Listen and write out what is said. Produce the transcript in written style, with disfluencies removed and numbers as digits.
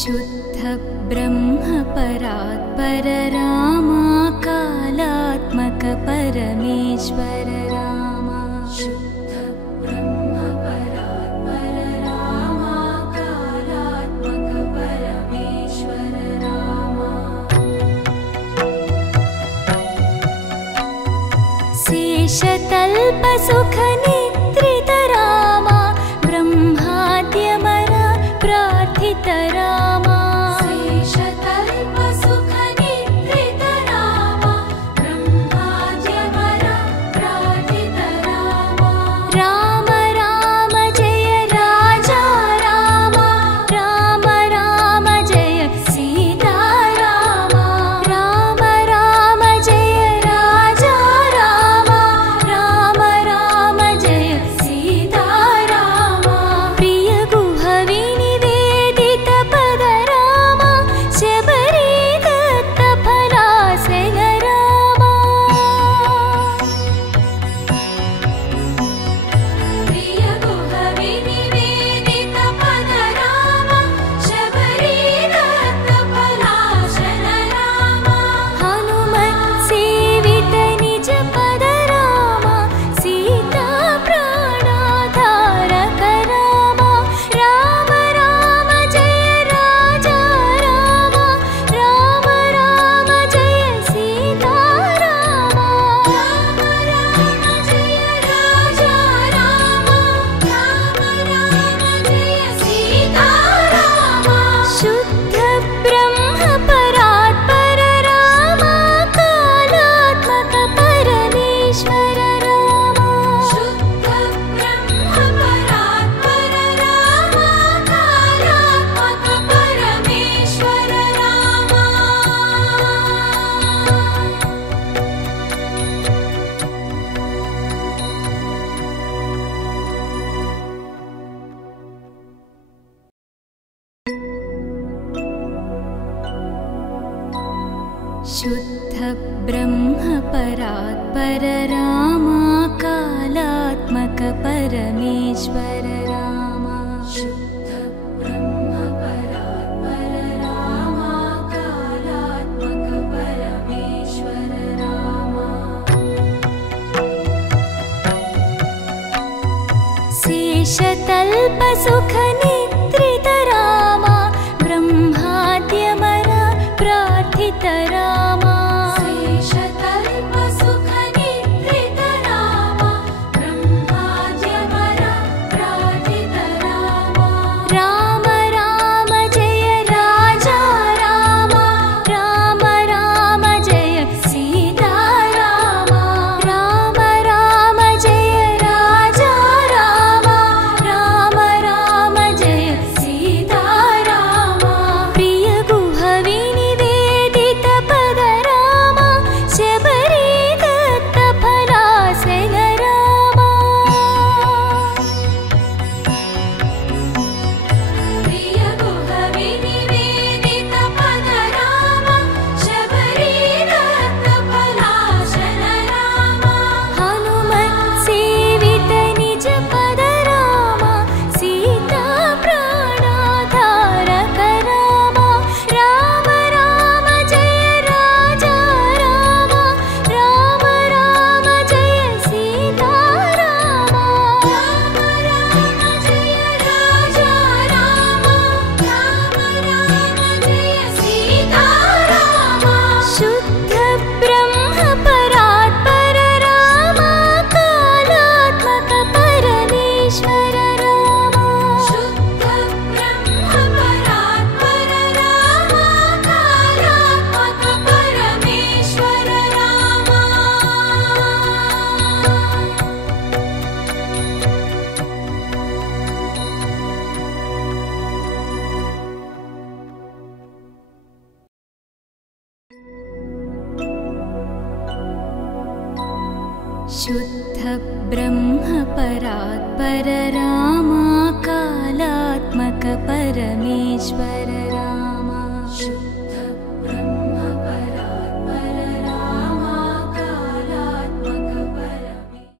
शुद्ध ब्रह्म परात्पर रामा कालात्मक परमेश्वर रामा शुद्ध ब्रह्म परात्पर रामा कालात्मक परमेश्वर रामा शेषतल्प सुख निद्रित रामा ब्रह्माद्यमर प्रार्थित रामा शेषतल्प सुख निद्रित रामा ब्रह्माद्यमर प्रार्थित रामा राम राम जय राजा रामा राम राम जय सीता रामा राम राम जय राजा रामा राम राम जय सीता रामा प्रिय गुह विनिवेदित पद रामा शबरी दत्त फलासन रामा प्रिय गुह विनिवेदित पद रामा शबरी दत्त फलासन रामा हनुमत् सेवित निज पद रामा सीता प्राणाधारक रामा राम राम जय राजा रामा राम राम जय सीता रामा राम राम जय राजा रामा राम राम जय सीता रामा शुद्ध ब्रह्म परात्पर रामा कालात्मक परमेश्वर रामा शुद्ध ब्रह्म परात्पर रामा कालात्मक परमेश्वर रामा शुद्ध ब्रह्म परात्पर रामा कालात्मक परमेश्वर रामा शुद्ध ब्रह्म परात्पर रामा कालात्मक परमेश्वर रामा शेषतल्प सुख निद्रित रामा ब्रह्माद्यमर प्रार्थित रामा शेषतल्प सुख निद्रित रामा ब्रह्माद्यमर प्रार्थित रामा राम राम जय राजा रामा राम राम जय सीता रामा राम राम जय राजा रामा राम राम जय सीता रामा प्रिय गुह विनिवेदित पद रामा शबरी दत्त फलासन रामा प्रिय गुह विनिवेदित पद रामा शबरी दत्त फलासन रामा हनुमत् सेवित निज पद रामा सीता प्राणाधारक रामा राम राम जय राजा रामा राम राम जय सीता रामा राम राम जय राजा रामा राम राम जय सीता रामा शुद्ध ब्रह्म परात्पर रामा कालात्मक परमेश्वर रामा शुद्ध ब्रह्म परात्पर रामा कालात्मक परमेश्वर रामा शुद्ध ब्रह्म परात्पर रामा कालात्मक परमेश्वर